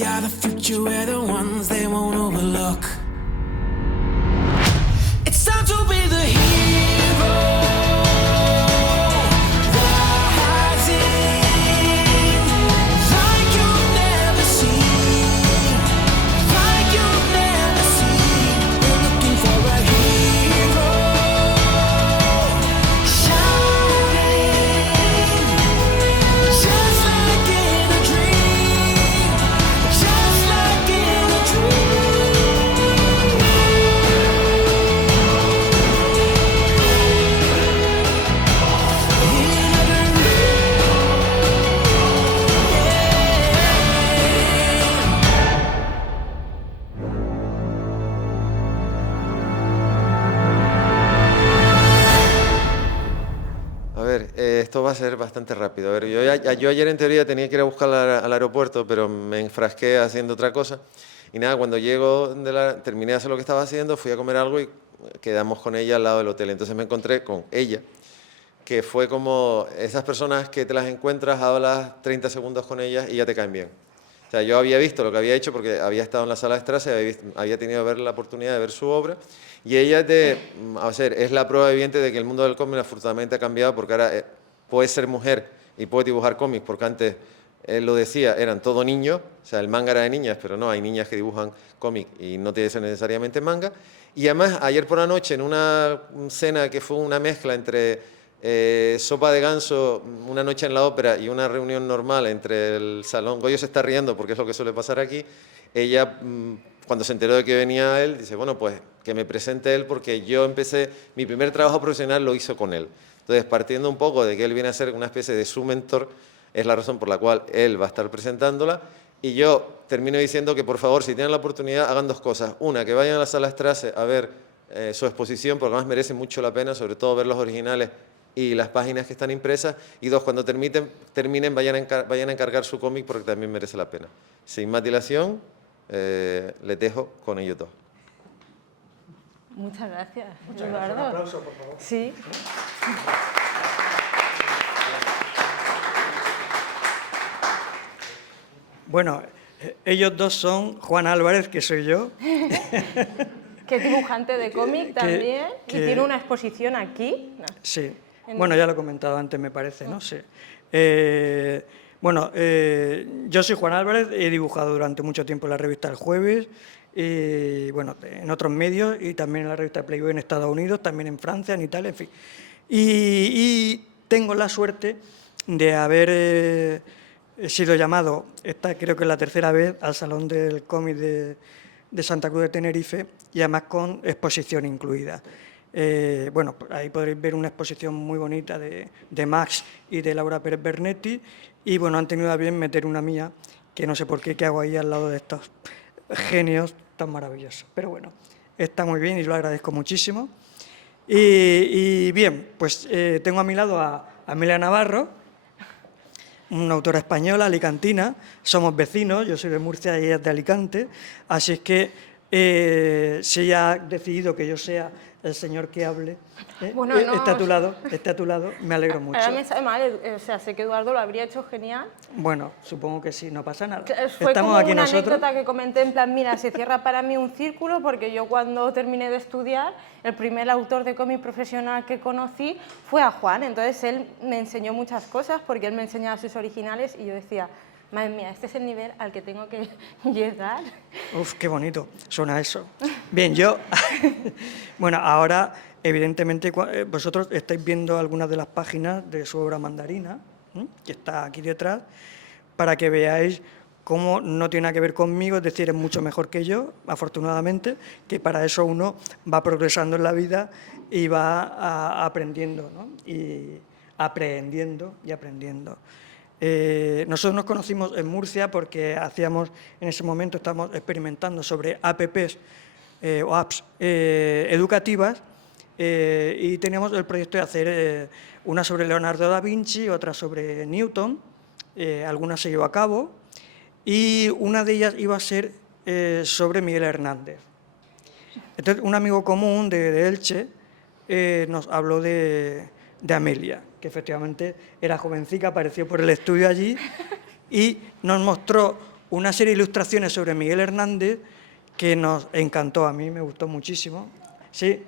We are the future, we're the ones they won't overlook. It's time to be the hero. Esto va a ser bastante rápido. A ver, yo ayer en teoría tenía que ir a buscar al aeropuerto, pero me enfrasqué haciendo otra cosa. Y nada, cuando llego, terminé de hacer lo que estaba haciendo, fui a comer algo y quedamos con ella al lado del hotel. Entonces me encontré con ella, que fue como esas personas que te las encuentras, hablas 30 segundos con ellas y ya te caen bien. O sea, yo había visto lo que había hecho porque había estado en la sala de Strauss, había tenido ver la oportunidad de ver su obra, y ella es la prueba evidente de que el mundo del cómic afortunadamente ha cambiado, porque ahora puedes ser mujer y puedes dibujar cómics, porque antes, él lo decía, eran todo niños, o sea, el manga era de niñas, pero no, hay niñas que dibujan cómic y no tiene que ser necesariamente manga. Y además, ayer por la noche, en una cena que fue una mezcla entre sopa de ganso, una noche en la ópera y una reunión normal entre el salón, Goyo se está riendo porque es lo que suele pasar aquí, ella, cuando se enteró de que venía él, dice, bueno, pues que me presente él, porque yo empecé, mi primer trabajo profesional lo hizo con él. Entonces, partiendo un poco de que él viene a ser una especie de su mentor, es la razón por la cual él va a estar presentándola. Y yo termino diciendo que, por favor, si tienen la oportunidad, hagan dos cosas. Una, que vayan a la Sala Strauss a ver su exposición, porque además merece mucho la pena, sobre todo ver los originales y las páginas que están impresas. Y dos, cuando terminen vayan a encargar su cómic, porque también merece la pena. Sin más dilación, les dejo con ellos dos. Muchas gracias, Muchas Eduardo. gracias. Un aplauso, por favor. Sí. Bueno, ellos dos son Juan Álvarez, que soy yo. Que es dibujante de cómic también, y tiene una exposición aquí. ¿No? Sí, bueno, ya lo he comentado antes, me parece, ¿no? Sí. Yo soy Juan Álvarez, he dibujado durante mucho tiempo en la revista El Jueves, y bueno, en otros medios, y también en la revista Playboy en Estados Unidos, también en Francia, en Italia, en fin. Y tengo la suerte de haber sido llamado, esta creo que es la tercera vez, al Salón del Cómic de Santa Cruz de Tenerife, y además con exposición incluida. Bueno, ahí podréis ver una exposición muy bonita de Max y de Laura Pérez Bernetti, y bueno, han tenido a bien meter una mía, que no sé por qué hago ahí al lado de estos genios tan maravillosos. Pero bueno, está muy bien y lo agradezco muchísimo. Y bien, pues tengo a mi lado a Amelia Navarro, una autora española, alicantina. Somos vecinos, yo soy de Murcia y ella es de Alicante, así es que si ella ha decidido que yo sea el señor que hable, Bueno, no, esté a tu lado, me alegro mucho. Ahora me sabe mal, o sea, sé que Eduardo lo habría hecho genial. Bueno, supongo que sí, no pasa nada. Fue Estamos como aquí una nosotros. anécdota que comenté, en plan, mira, se cierra para mí un círculo, porque yo cuando terminé de estudiar, el primer autor de cómic profesional que conocí fue a Juan, entonces él me enseñó muchas cosas, porque él me enseñaba sus originales, y yo decía, madre mía, este es el nivel al que tengo que llegar. Uf, qué bonito suena eso. Bien, bueno, ahora, evidentemente, vosotros estáis viendo algunas de las páginas de su obra Mandarina, que está aquí detrás, para que veáis cómo no tiene nada que ver conmigo, es decir, es mucho mejor que yo, afortunadamente, que para eso uno va progresando en la vida y va aprendiendo, ¿no? Y aprendiendo. Nosotros nos conocimos en Murcia porque en ese momento estábamos experimentando sobre apps o apps educativas, y teníamos el proyecto de hacer una sobre Leonardo da Vinci, otra sobre Newton, alguna se llevó a cabo, y una de ellas iba a ser sobre Miguel Hernández. Entonces, un amigo común de Elche nos habló de Amelia, que efectivamente era jovencica, apareció por el estudio allí y nos mostró una serie de ilustraciones sobre Miguel Hernández que nos encantó, a mí me gustó muchísimo. Sí,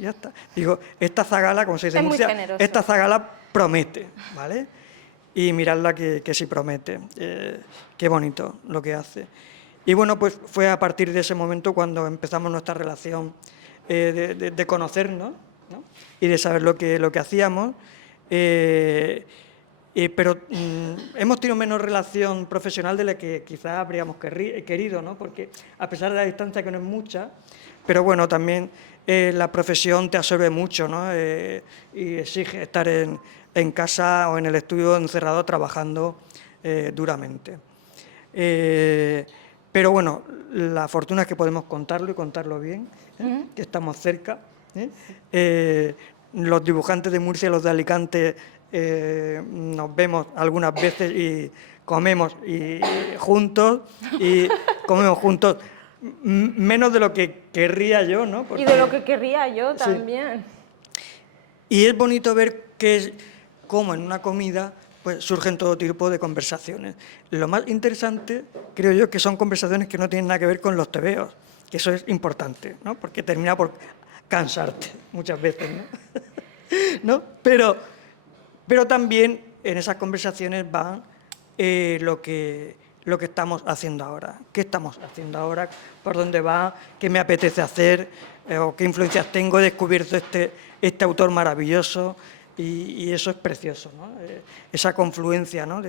ya está. Digo, esta zagala, como se dice Es en muy Murcia, generoso. esta zagala promete, ¿vale? Y miradla que sí promete. Qué bonito lo que hace. Y bueno, pues fue a partir de ese momento cuando empezamos nuestra relación de conocernos, ¿no? Y de saber lo que hacíamos. Pero hemos tenido menos relación profesional de la que quizás habríamos querido, ¿no? Porque a pesar de la distancia, que no es mucha, pero bueno, también la profesión te absorbe mucho, ¿no? Y exige estar en casa o en el estudio encerrado trabajando duramente. Pero bueno, la fortuna es que podemos contarlo y contarlo bien, que estamos cerca. Los dibujantes de Murcia y los de Alicante nos vemos algunas veces y comemos juntos menos de lo que querría yo, ¿no? Y de lo que querría yo Sí. también. Y es bonito ver cómo en una comida pues surgen todo tipo de conversaciones. Lo más interesante, creo yo, que son conversaciones que no tienen nada que ver con los tebeos, que eso es importante, ¿no? Porque termina por cansarte muchas veces, ¿no? ¿No? Pero también en esas conversaciones van lo que estamos haciendo ahora. ¿Qué estamos haciendo ahora? ¿Por dónde va? ¿Qué me apetece hacer? ¿O qué influencias tengo? He descubierto este autor maravilloso y eso es precioso, ¿no? Esa confluencia, ¿no?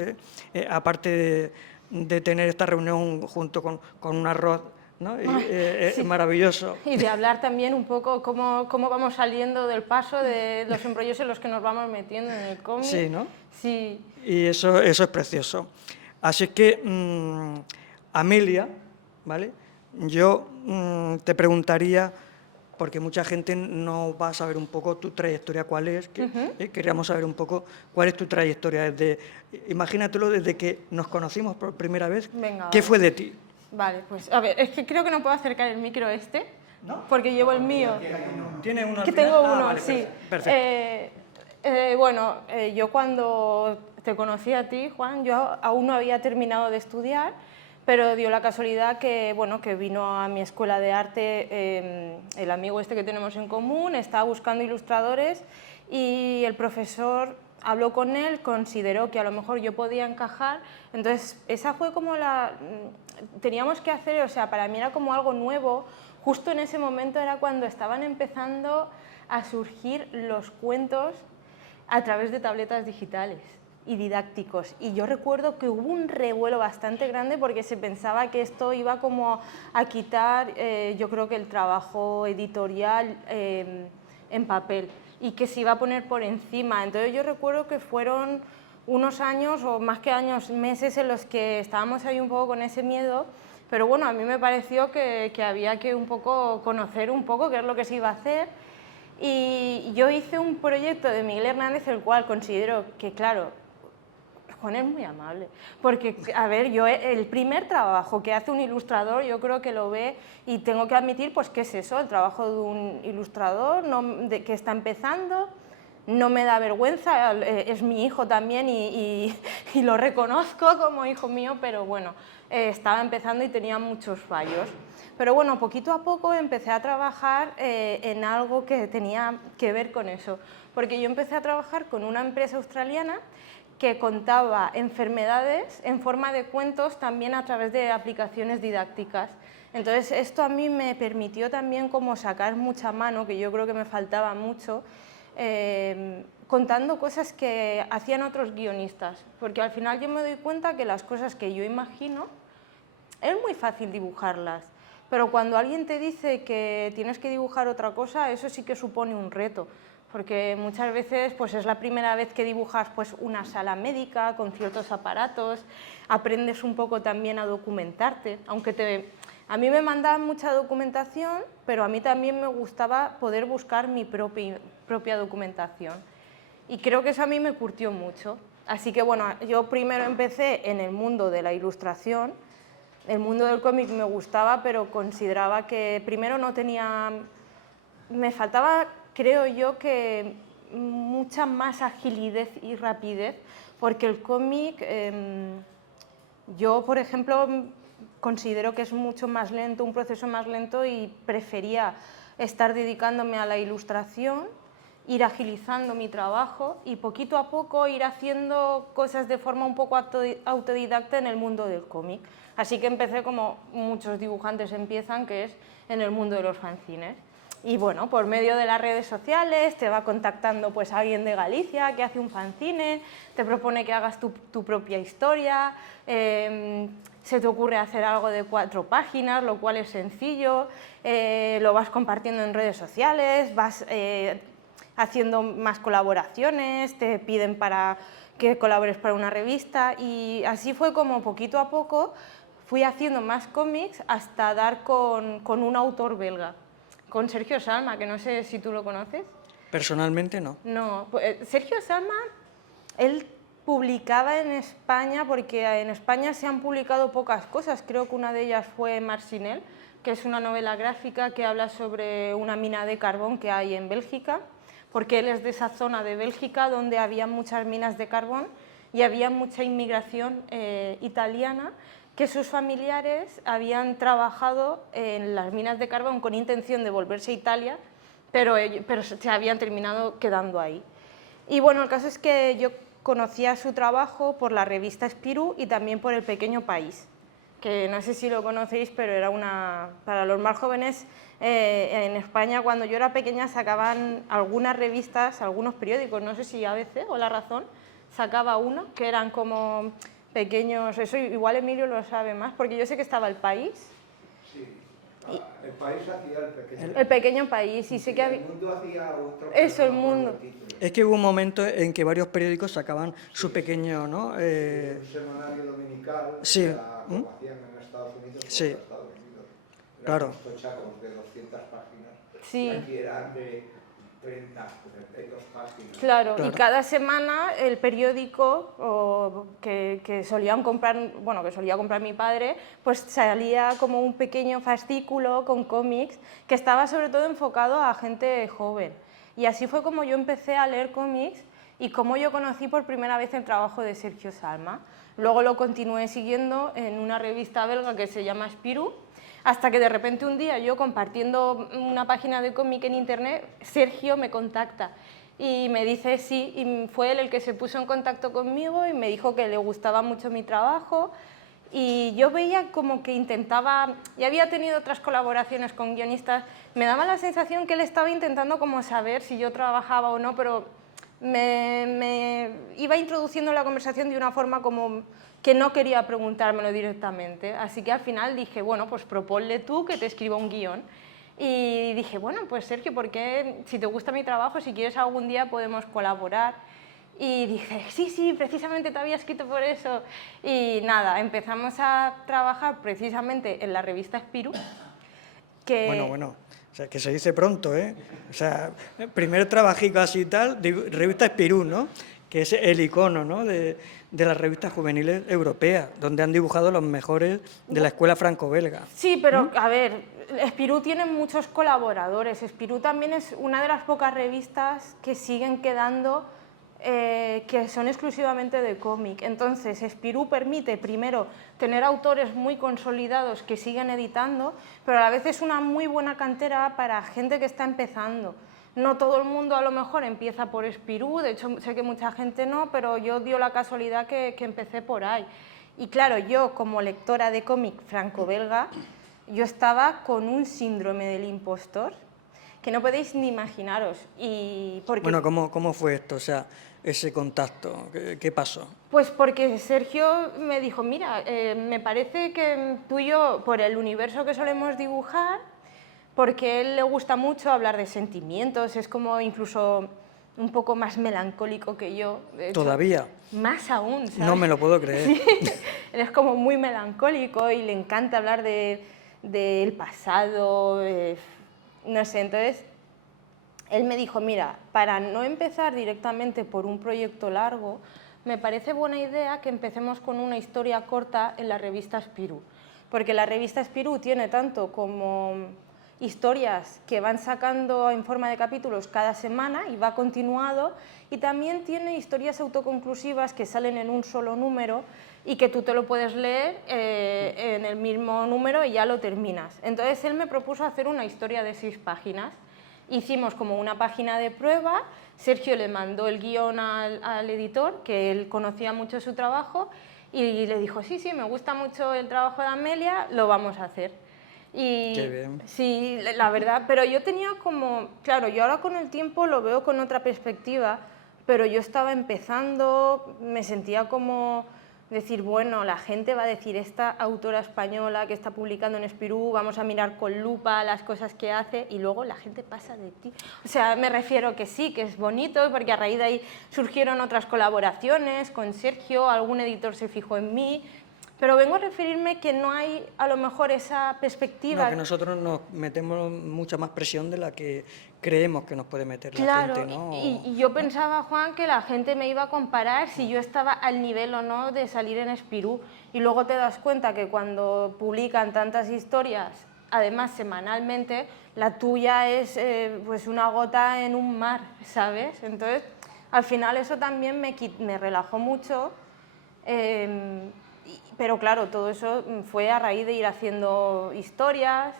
Aparte de tener esta reunión junto con un arroz, ¿no? Sí. Maravilloso. Y de hablar también un poco cómo vamos saliendo del paso de los embrollos en los que nos vamos metiendo en el cómic. Sí, ¿no? Sí. Y eso es precioso. Así es que, Amelia, ¿vale? Yo te preguntaría, porque mucha gente no va a saber un poco tu trayectoria, cuál es, queríamos saber un poco cuál es tu trayectoria. Imagínatelo desde que nos conocimos por primera vez. Venga, ¿Qué vale. fue de ti? Vale, pues a ver, es que creo que no puedo acercar el micro ¿No? porque llevo el mío. ¿Tiene uno al Que final? tengo uno, Vale, sí. perfecto. Bueno, yo cuando te conocí a ti, Juan, yo aún no había terminado de estudiar, pero dio la casualidad que, bueno, que vino a mi escuela de arte el amigo este que tenemos en común, estaba buscando ilustradores y el profesor habló con él, consideró que a lo mejor yo podía encajar, entonces esa fue como teníamos que hacer, o sea, para mí era como algo nuevo, justo en ese momento era cuando estaban empezando a surgir los cuentos a través de tabletas digitales y didácticos. Y yo recuerdo que hubo un revuelo bastante grande porque se pensaba que esto iba como a quitar, yo creo que el trabajo editorial en papel y que se iba a poner por encima. Entonces yo recuerdo que fueron unos años, o más que años, meses en los que estábamos ahí un poco con ese miedo, pero bueno, a mí me pareció que había que un poco conocer un poco qué es lo que se iba a hacer. Y yo hice un proyecto de Miguel Hernández, el cual considero que, claro, Juan es muy amable, porque, a ver, yo el primer trabajo que hace un ilustrador, yo creo que lo ve y tengo que admitir, pues, ¿qué es eso? El trabajo de un ilustrador que está empezando, no me da vergüenza, es mi hijo también y lo reconozco como hijo mío, pero bueno, estaba empezando y tenía muchos fallos. Pero bueno, poquito a poco empecé a trabajar en algo que tenía que ver con eso, porque yo empecé a trabajar con una empresa australiana que contaba enfermedades en forma de cuentos también a través de aplicaciones didácticas. Entonces esto a mí me permitió también como sacar mucha mano, que yo creo que me faltaba mucho, contando cosas que hacían otros guionistas, porque al final yo me doy cuenta que las cosas que yo imagino es muy fácil dibujarlas, pero cuando alguien te dice que tienes que dibujar otra cosa, eso sí que supone un reto, porque muchas veces pues, es la primera vez que dibujas pues, una sala médica con ciertos aparatos, aprendes un poco también a documentarte, aunque a mí me mandaban mucha documentación, pero a mí también me gustaba poder buscar mi propia documentación. Y creo que eso a mí me curtió mucho. Así que bueno, yo primero empecé en el mundo de la ilustración. El mundo del cómic me gustaba, pero consideraba que primero no tenía... Me faltaba, creo yo, que mucha más agilidad y rapidez, porque el cómic... Yo, por ejemplo, considero que es mucho más lento, un proceso más lento, y prefería estar dedicándome a la ilustración, ir agilizando mi trabajo y poquito a poco ir haciendo cosas de forma un poco autodidacta en el mundo del cómic. Así que empecé como muchos dibujantes empiezan, que es en el mundo de los fanzines. Y bueno, por medio de las redes sociales te va contactando pues alguien de Galicia que hace un fanzine, te propone que hagas tu propia historia, se te ocurre hacer algo de 4 páginas, lo cual es sencillo, lo vas compartiendo en redes sociales, vas haciendo más colaboraciones, te piden para que colabores para una revista, y así fue como poquito a poco fui haciendo más cómics hasta dar con un autor belga, con Sergio Salma, que no sé si tú lo conoces. Personalmente no. No, Sergio Salma, él publicaba en España, porque en España se han publicado pocas cosas, creo que una de ellas fue Marcinelle, que es una novela gráfica que habla sobre una mina de carbón que hay en Bélgica, porque él es de esa zona de Bélgica donde había muchas minas de carbón y había mucha inmigración italiana, que sus familiares habían trabajado en las minas de carbón con intención de volverse a Italia, pero se habían terminado quedando ahí. Y bueno, el caso es que yo conocía su trabajo por la revista Spirou y también por El Pequeño País, que no sé si lo conocéis, pero era para los más jóvenes, en España cuando yo era pequeña sacaban algunas revistas, algunos periódicos, no sé si ABC o La Razón sacaba uno, que eran como pequeños, eso igual Emilio lo sabe más, porque yo sé que estaba El País. Sí, El País hacía El Pequeño País, y sé que había... El Mundo hacía otro... Eso, El Mundo. Es que hubo un momento en que varios periódicos sacaban su pequeño, ¿no? Un semanario dominical, sí. como hacían en Estados Unidos, Sí. Estados Unidos. Eran Claro. unos tochacos de 200 páginas, Sí. y aquí eran de 30, 32 páginas. Claro, Claro. y cada semana el periódico que solían comprar, bueno, que solía comprar mi padre, pues salía como un pequeño fascículo con cómics que estaba sobre todo enfocado a gente joven. Y así fue como yo empecé a leer cómics y como yo conocí por primera vez el trabajo de Sergio Salma. Luego lo continué siguiendo en una revista belga que se llama Spirou, hasta que de repente un día yo compartiendo una página de cómic en internet, Sergio me contacta y me dice sí, y fue él el que se puso en contacto conmigo y me dijo que le gustaba mucho mi trabajo, y yo veía como que intentaba, y había tenido otras colaboraciones con guionistas, me daba la sensación que él estaba intentando como saber si yo trabajaba o no, pero me iba introduciendo la conversación de una forma como que no quería preguntármelo directamente, así que al final dije, bueno, pues proponle tú que te escriba un guión. Y dije, bueno, pues Sergio, ¿por qué, si te gusta mi trabajo, si quieres algún día podemos colaborar? Y dije, sí, precisamente te había escrito por eso. Y nada, empezamos a trabajar precisamente en la revista Spirou, que... Bueno, o sea, que se dice pronto, ¿eh? O sea, primer trabajico así y tal, de revista Spirou, ¿no? Que es el icono, ¿no? de las revistas juveniles europeas, donde han dibujado los mejores de la escuela franco-belga. Sí, pero a ver, Spirou tiene muchos colaboradores. Spirou también es una de las pocas revistas que siguen quedando que son exclusivamente de cómic. Entonces, Spirou permite, primero, tener autores muy consolidados que siguen editando, pero a la vez es una muy buena cantera para gente que está empezando. No todo el mundo a lo mejor empieza por Spirou, de hecho sé que mucha gente no, pero yo dio la casualidad que empecé por ahí. Y claro, yo como lectora de cómic franco-belga, yo estaba con un síndrome del impostor que no podéis ni imaginaros. Y porque... Bueno, ¿cómo fue esto? O sea, ese contacto, ¿qué pasó? Pues porque Sergio me dijo, mira, me parece que tú y yo, por el universo que solemos dibujar, porque a él le gusta mucho hablar de sentimientos, es como incluso un poco más melancólico que yo. De hecho, ¿Todavía? Más aún, ¿sabes? No me lo puedo creer. Sí, él es como muy melancólico y le encanta hablar del pasado, no sé, entonces él me dijo, mira, para no empezar directamente por un proyecto largo, me parece buena idea que empecemos con una historia corta en la revista Spirou, porque la revista Spirou tiene tanto como historias que van sacando en forma de capítulos cada semana y va continuado, y también tiene historias autoconclusivas que salen en un solo número y que tú te lo puedes leer en el mismo número y ya lo terminas. Entonces él me propuso hacer una historia de 6 páginas. Hicimos como una página de prueba, Sergio le mandó el guión al editor, que él conocía mucho su trabajo, y le dijo, sí, sí, me gusta mucho el trabajo de Amelia, lo vamos a hacer. Y Qué bien. sí, la verdad, pero yo tenía como, claro, yo ahora con el tiempo lo veo con otra perspectiva, pero yo estaba empezando, me sentía como decir, bueno, la gente va a decir, esta autora española que está publicando en Spirou, vamos a mirar con lupa las cosas que hace, y luego la gente pasa de ti. O sea, me refiero que sí, que es bonito, porque a raíz de ahí surgieron otras colaboraciones con Sergio, algún editor se fijó en mí, pero vengo a referirme que no hay a lo mejor esa perspectiva. No, que nosotros nos metemos mucha más presión de la que creemos que nos puede meter Claro, la gente, ¿no? y yo pensaba, Juan, que la gente me iba a comparar si yo estaba al nivel o no de salir en Spirou, y luego te das cuenta que cuando publican tantas historias, además semanalmente, la tuya es pues una gota en un mar, ¿sabes? Entonces, al final eso también me relajó mucho, pero claro, todo eso fue a raíz de ir haciendo historias.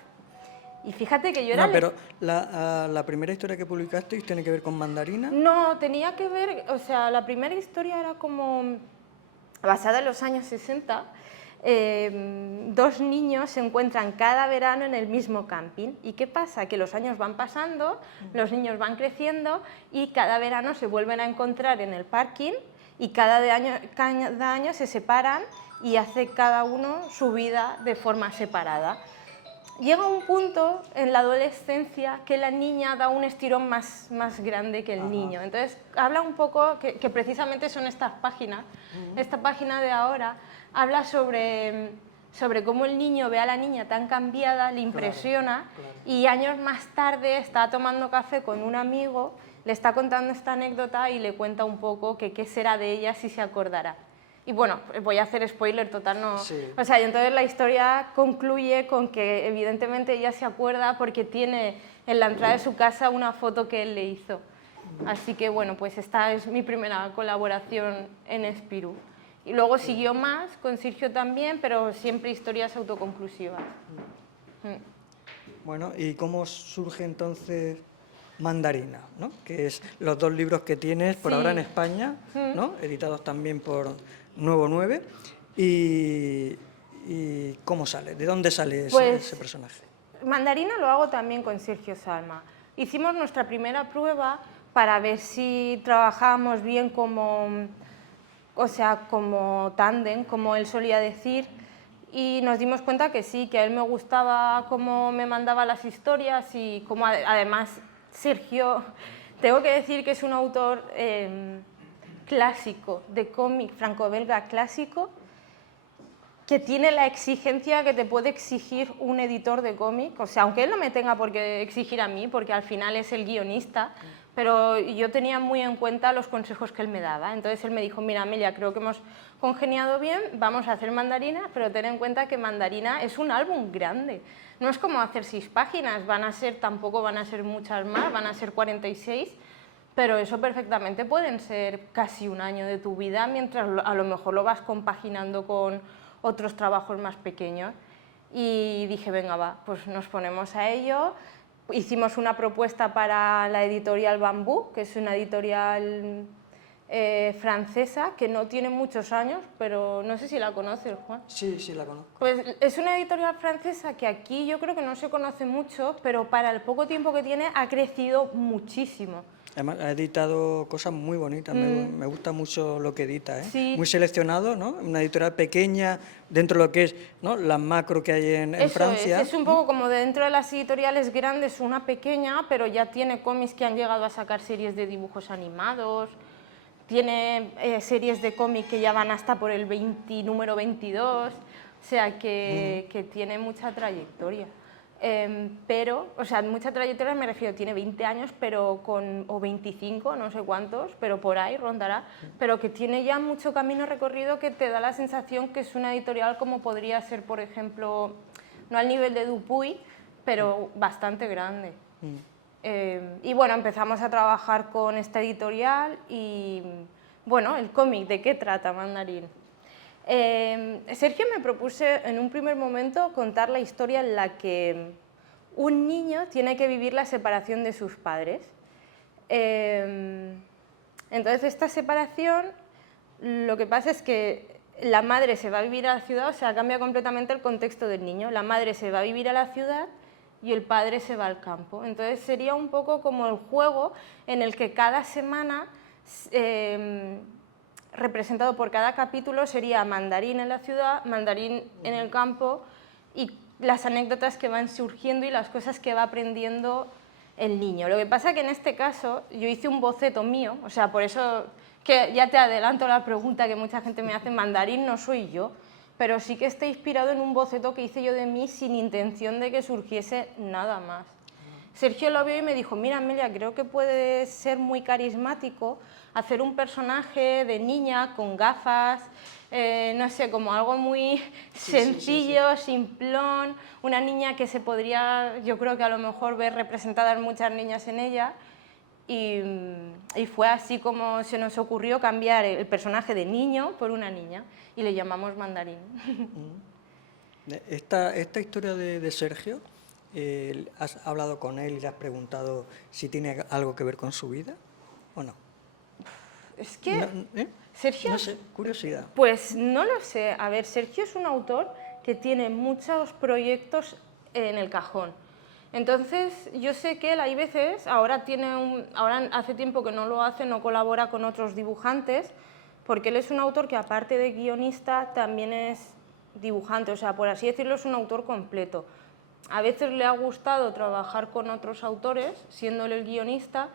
Y fíjate que yo era... No, pero la primera historia que publicasteis tiene que ver con Mandarina. No, tenía que ver, o sea, la primera historia era como basada en los años 60. 2 niños se encuentran cada verano en el mismo camping. ¿Y qué pasa? Que los años van pasando, los niños van creciendo y cada verano se vuelven a encontrar en el parking, y cada año se separan y hace cada uno su vida de forma separada. Llega un punto en la adolescencia que la niña da un estirón más grande que el niño. Entonces, habla un poco, que precisamente son estas páginas, esta página de ahora, habla sobre cómo el niño ve a la niña tan cambiada, le impresiona, y años más tarde está tomando café con un amigo, le está contando esta anécdota y le cuenta un poco que qué será de ella, si se acordará. Y bueno, voy a hacer spoiler total, no. Sí. O sea, y entonces la historia concluye con que evidentemente ella se acuerda porque tiene en la entrada de su casa una foto que él le hizo. Así que bueno, pues esta es mi primera colaboración en Spirou. Y luego siguió más, con Sergio también, pero siempre historias autoconclusivas. Bueno, ¿y cómo surge entonces Mandarina, ¿no? Que es los 2 libros que tienes por Sí. ahora en España, ¿no? Editados también por Nuevo 9. ¿Y cómo sale? ¿De dónde sale ese personaje? Mandarina lo hago también con Sergio Salma. Hicimos nuestra primera prueba para ver si trabajábamos bien como tándem, como él solía decir, y nos dimos cuenta que sí, que a él me gustaba cómo me mandaba las historias, y como además Sergio, tengo que decir que es un autor clásico, de cómic franco-belga clásico, que tiene la exigencia que te puede exigir un editor de cómic, o sea, aunque él no me tenga por qué exigir a mí, porque al final es el guionista, pero yo tenía muy en cuenta los consejos que él me daba. Entonces él me dijo, mira, Amelia, creo que hemos congeniado bien, vamos a hacer Mandarina, pero ten en cuenta que Mandarina es un álbum grande. No es como hacer 6 páginas, tampoco van a ser muchas más, van a ser 46, pero eso perfectamente pueden ser casi un año de tu vida, mientras a lo mejor lo vas compaginando con otros trabajos más pequeños. Y dije, venga, va, pues nos ponemos a ello. Hicimos una propuesta para la editorial Bambú, que es una editorial francesa, que no tiene muchos años, pero no sé si la conoces, Juan. Sí, sí, la conozco. Pues es una editorial francesa que aquí yo creo que no se conoce mucho, pero para el poco tiempo que tiene ha crecido muchísimo. Además, ha editado cosas muy bonitas, me gusta mucho lo que edita, ¿eh? Sí. Muy seleccionado, ¿no? Una editorial pequeña, dentro de lo que es, ¿no?, la macro que hay en Eso Francia. es un poco como dentro de las editoriales grandes, una pequeña, pero ya tiene cómics que han llegado a sacar series de dibujos animados, tiene series de cómic que ya van hasta por el número 22, o sea que tiene mucha trayectoria. Pero, o sea, mucha trayectoria me refiero, tiene 20 años, pero o 25, no sé cuántos, pero por ahí rondará, pero que tiene ya mucho camino recorrido, que te da la sensación que es una editorial como podría ser, por ejemplo, no al nivel de Dupuy, pero bastante grande. Y bueno, empezamos a trabajar con esta editorial y bueno, el cómic, ¿de qué trata Mandarín? Sergio me propuse en un primer momento contar la historia en la que un niño tiene que vivir la separación de sus padres. Entonces esta separación, lo que pasa es que la madre se va a vivir a la ciudad, o sea, cambia completamente el contexto del niño. La madre se va a vivir a la ciudad y el padre se va al campo. Entonces sería un poco como el juego en el que cada semana, representado por cada capítulo, sería Mandarín en la ciudad, Mandarín en el campo y las anécdotas que van surgiendo y las cosas que va aprendiendo el niño. Lo que pasa que en este caso yo hice un boceto mío, o sea, por eso que ya te adelanto la pregunta que mucha gente me hace, Mandarín no soy yo, pero sí que está inspirado en un boceto que hice yo de mí sin intención de que surgiese nada más. Sergio lo vio y me dijo, mira Amelia, creo que puede ser muy carismático hacer un personaje de niña con gafas, no sé, como algo muy sencillo, simplón, una niña que se podría, yo creo que a lo mejor ver representadas muchas niñas en ella. Y fue así como se nos ocurrió cambiar el personaje de niño por una niña y le llamamos Mandarín. Esta historia de Sergio, ¿has hablado con él y le has preguntado si tiene algo que ver con su vida o no? Es que ¿Eh? Sergio... No sé, curiosidad. Pues no lo sé. A ver, Sergio es un autor que tiene muchos proyectos en el cajón. Entonces, yo sé que él hay veces, ahora hace tiempo que no lo hace, no colabora con otros dibujantes, porque él es un autor que aparte de guionista también es dibujante, o sea, por así decirlo, es un autor completo. A veces le ha gustado trabajar con otros autores, siendo él el guionista,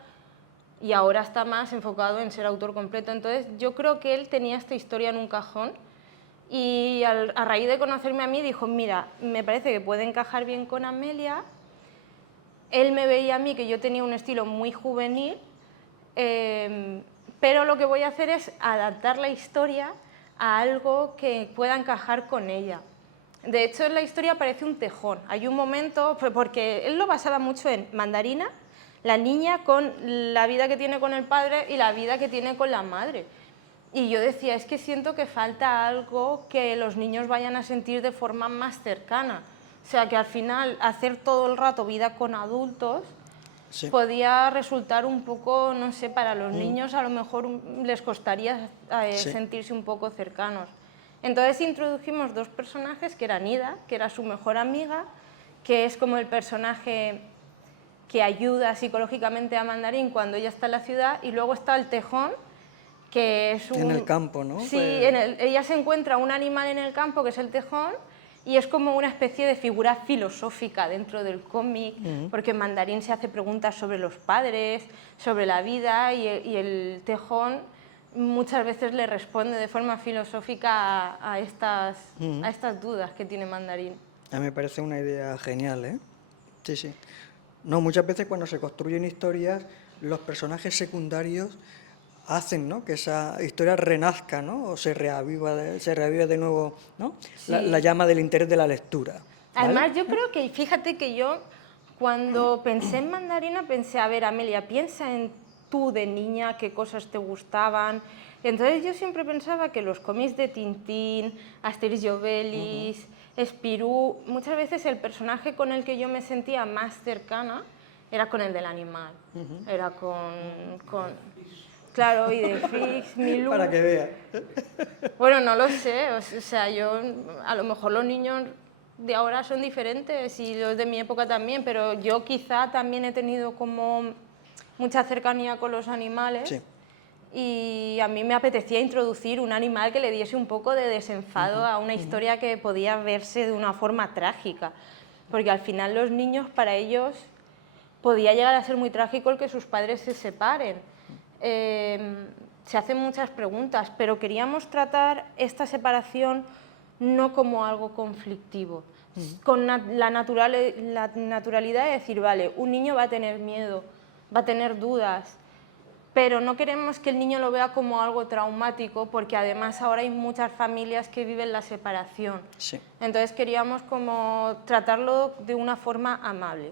y ahora está más enfocado en ser autor completo. Entonces, yo creo que él tenía esta historia en un cajón y a raíz de conocerme a mí dijo, mira, me parece que puede encajar bien con Amelia. Él me veía a mí que yo tenía un estilo muy juvenil, pero lo que voy a hacer es adaptar la historia a algo que pueda encajar con ella. De hecho, en la historia aparece un tejón. Hay un momento, porque él lo basaba mucho en Mandarina, la niña con la vida que tiene con el padre y la vida que tiene con la madre. Y yo decía, es que siento que falta algo que los niños vayan a sentir de forma más cercana. O sea, que al final hacer todo el rato vida con adultos Sí. podía resultar un poco, no sé, para los niños a lo mejor les costaría Sí. sentirse un poco cercanos. Entonces introdujimos dos personajes, que era Nida, que era su mejor amiga, que es como el personaje que ayuda psicológicamente a Mandarín cuando ella está en la ciudad, y luego está el tejón, que es un... En el campo, ¿no? Sí, Pues- ella se encuentra un animal en el campo, que es el tejón, y es como una especie de figura filosófica dentro del cómic, porque Mandarín se hace preguntas sobre los padres, sobre la vida, y el tejón muchas veces le responde de forma filosófica a estas dudas que tiene Mandarín. A mí me parece una idea genial, ¿eh? Sí, sí. No, muchas veces cuando se construyen historias, los personajes secundarios hacen, ¿no?, que esa historia renazca, ¿no?, o se reaviva de nuevo, ¿no?, Sí. la llama del interés de la lectura. ¿vale? Además, yo creo que, fíjate que yo, cuando pensé en Mandarina, pensé, a ver, Amelia, piensa en tú de niña, qué cosas te gustaban. Entonces yo siempre pensaba que los cómics de Tintín, Asterix y Obelix, Spirou, muchas veces el personaje con el que yo me sentía más cercana era con el del animal. Era con claro, y de Fix, Milú. Para que vea. Bueno, no lo sé, o sea, a lo mejor los niños de ahora son diferentes y los de mi época también, pero yo quizá también he tenido como mucha cercanía con los animales. Sí. Y a mí me apetecía introducir un animal que le diese un poco de desenfado a una historia que podía verse de una forma trágica, porque al final los niños, para ellos, podía llegar a ser muy trágico el que sus padres se separen. Se hacen muchas preguntas, pero queríamos tratar esta separación no como algo conflictivo, con la naturalidad de decir, vale, un niño va a tener miedo, va a tener dudas, pero no queremos que el niño lo vea como algo traumático, porque además ahora hay muchas familias que viven la separación. Sí. Entonces queríamos como tratarlo de una forma amable.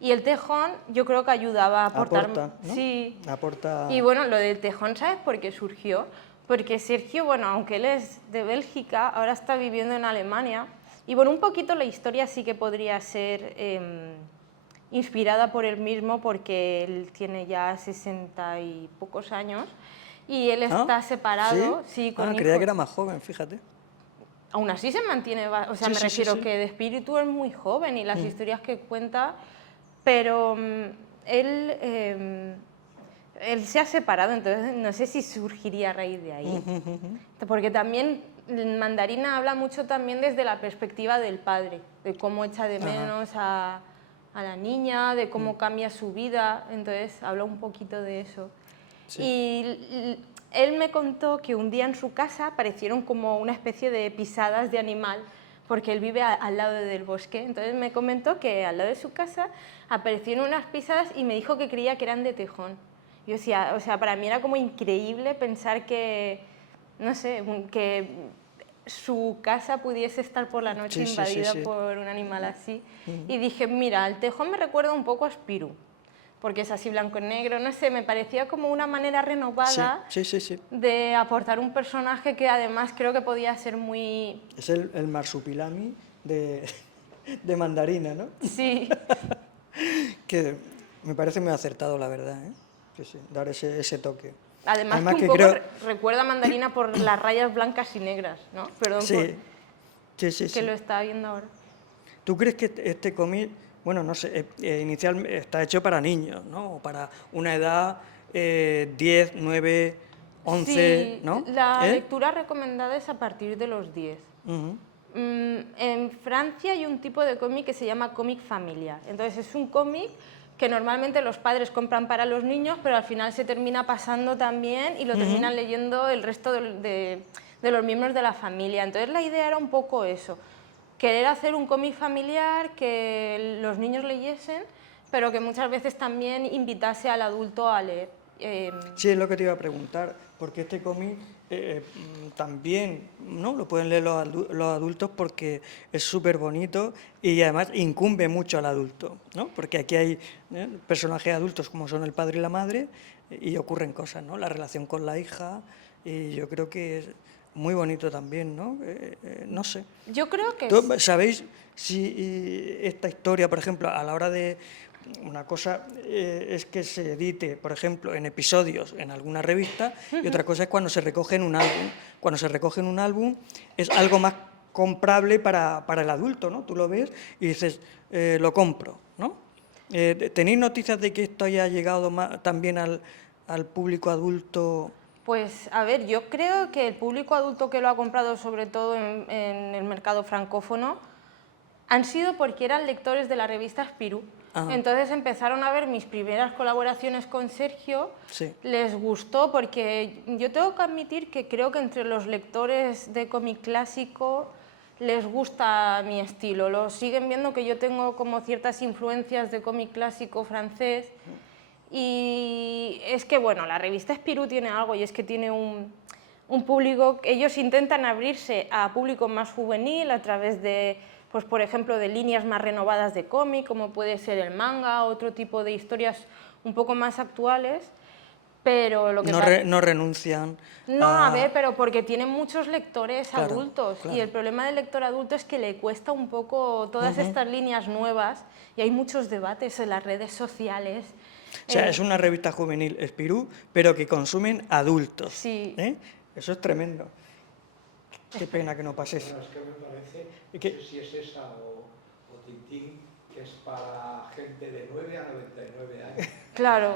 Y el tejón yo creo que ayudaba a aportar... Aporta, ¿no? Sí. Aporta... Y bueno, lo del tejón, ¿sabes por qué surgió? Porque Sergio, bueno, aunque él es de Bélgica, ahora está viviendo en Alemania. Y bueno, un poquito la historia sí que podría ser inspirada por él mismo, porque él tiene ya 60 y pocos años. Y él está separado, sí, con creía hijos. que era más joven, fíjate. Aún así se mantiene, o sea, Sí, me sí, refiero sí. que de espíritu es muy joven y las historias que cuenta, pero él se ha separado, entonces no sé si surgiría a raíz de ahí. Porque también Mandarina habla mucho también desde la perspectiva del padre, de cómo echa de menos a la niña, de cómo cambia su vida, entonces habla un poquito de eso. Sí. Y él me contó que un día en su casa aparecieron como una especie de pisadas de animal, porque él vive al lado del bosque. Entonces me comentó que al lado de su casa aparecieron unas pisadas y me dijo que creía que eran de tejón. Yo decía, o sea, para mí era como increíble pensar que, no sé, que su casa pudiese estar por la noche Sí, sí, invadida sí. por un animal así. Y dije, mira, el tejón me recuerda un poco a Spirou, porque es así blanco y negro, no sé, me parecía como una manera renovada Sí. de aportar un personaje que además creo que podía ser muy... Es el marsupilami de Mandarina, ¿no? Sí, Que me parece muy acertado, la verdad, ¿eh? Sí, dar ese toque. además que un que poco creo... recuerda a Mandarina por las rayas blancas y negras, ¿no? Perdón Sí, por sí. que lo está viendo ahora. ¿Tú crees que este cómic, bueno, no sé, inicialmente está hecho para niños, ¿no? O para una edad 10, 9, 11, Sí, ¿no? la lectura recomendada es a partir de los 10. Ujú. En Francia hay un tipo de cómic que se llama cómic familiar. Entonces es un cómic que normalmente los padres compran para los niños, pero al final se termina pasando también y lo terminan leyendo el resto de los miembros de la familia. Entonces la idea era un poco eso, querer hacer un cómic familiar que los niños leyesen, pero que muchas veces también invitase al adulto a leer. Sí, es lo que te iba a preguntar, porque este cómic también, ¿no? Lo pueden leer los adultos porque es súper bonito y además incumbe mucho al adulto, ¿no? Porque aquí hay personajes adultos como son el padre y la madre y ocurren cosas, ¿no? La relación con la hija, y yo creo que es muy bonito también, ¿no? No sé. Yo creo que ¿Sabéis si esta historia, por ejemplo, a la hora de... Una cosa es que se edite, por ejemplo, en episodios en alguna revista, y otra cosa es cuando se recoge en un álbum. Cuando se recoge en un álbum es algo más comprable para el adulto, ¿no? Tú lo ves y dices, lo compro, ¿no? ¿Tenéis noticias de que esto haya llegado también al público adulto? Pues a ver, yo creo que el público adulto que lo ha comprado, sobre todo en el mercado francófono, han sido porque eran lectores de la revista Spirou. Ajá. Entonces empezaron a ver mis primeras colaboraciones con Sergio, Sí. les gustó porque yo tengo que admitir que creo que entre los lectores de cómic clásico les gusta mi estilo, lo siguen viendo que yo tengo como ciertas influencias de cómic clásico francés. Y es que, bueno, la revista Spirou tiene algo, y es que tiene un público, ellos intentan abrirse a público más juvenil a través de, pues por ejemplo, de líneas más renovadas de cómic, como puede ser el manga, otro tipo de historias un poco más actuales, pero lo que No renuncian no, a ver, pero porque tienen muchos lectores Claro, adultos, claro. y el problema del lector adulto es que le cuesta un poco todas estas líneas nuevas, y hay muchos debates en las redes sociales. O sea, es una revista juvenil Spirou, pero que consumen adultos. Sí. ¿Eh? Eso es tremendo. Qué pena que no pase eso. Bueno, es que me parece, ¿Y qué? no sé si es esa o Tintín, que es para gente de 9 a 99 años. Claro,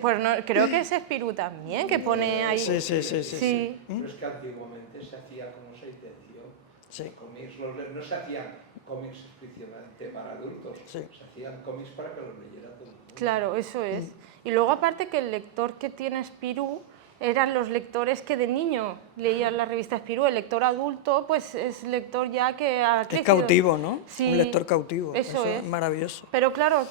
pues no, creo que es Spirou también, que pone ahí... Sí. Pero es que antiguamente se hacía como se intenció. Sí. Cómics, no se hacían cómics exclusivamente para adultos, Sí. se hacían cómics para que los leyera todo el mundo. Claro, eso es. Y luego aparte que el lector que tiene Spirou eran los lectores que de niño leían la revista Spirou. El lector adulto pues es lector ya que ha Es crecido. cautivo, ¿no? Sí, Un lector cautivo. eso es. Es maravilloso. Pero claro,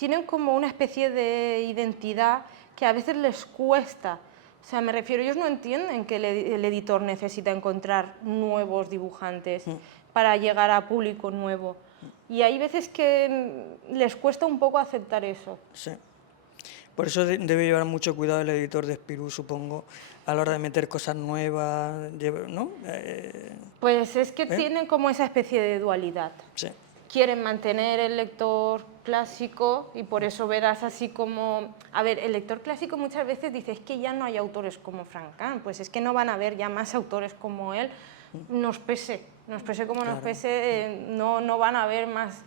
tienen como una especie de identidad que a veces les cuesta. O sea, me refiero, ellos no entienden que el editor necesita encontrar nuevos dibujantes para llegar a público nuevo. Y hay veces que les cuesta un poco aceptar eso. Sí. Por eso debe llevar mucho cuidado el editor de Spirou, supongo, a la hora de meter cosas nuevas, ¿no? Pues es que tienen como esa especie de dualidad. Sí. Quieren mantener el lector clásico y por eso verás así como... A ver, el lector clásico muchas veces dice, es que ya no hay autores como Frank Kahn, pues es que no van a haber ya más autores como él, nos pese como nos pese, no van a haber más.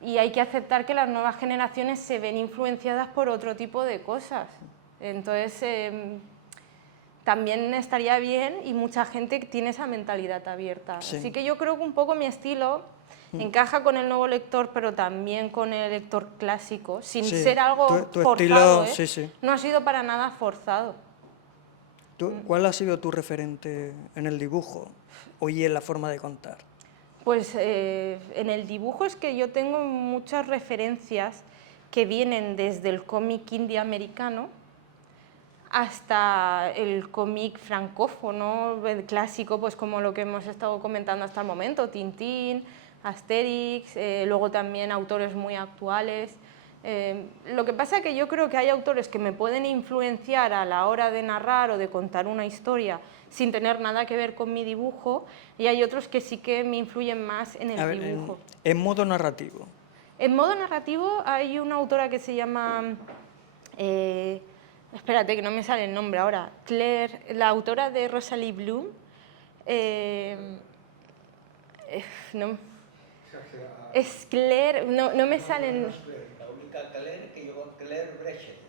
Y hay que aceptar que las nuevas generaciones se ven influenciadas por otro tipo de cosas. Entonces, también estaría bien y mucha gente tiene esa mentalidad abierta. Sí. Así que yo creo que un poco mi estilo encaja con el nuevo lector, pero también con el lector clásico, sin Sí, ser algo tu forzado. estilo, sí. No ha sido para nada forzado. ¿Cuál ha sido tu referente en el dibujo y en la forma de contar? Pues en el dibujo es que yo tengo muchas referencias que vienen desde el cómic indie americano hasta el cómic francófono, el clásico, pues como lo que hemos estado comentando hasta el momento, Tintín, Asterix, luego también autores muy actuales. Lo que pasa es que yo creo que hay autores que me pueden influenciar a la hora de narrar o de contar una historia sin tener nada que ver con mi dibujo, y hay otros que sí que me influyen más en el dibujo. En modo narrativo. En modo narrativo hay una autora que se llama... espérate, que no me sale el nombre ahora. Claire, la autora de Rosalie Bloom. No, es Claire, no me salen... La única Claire que yo Claire Brechet.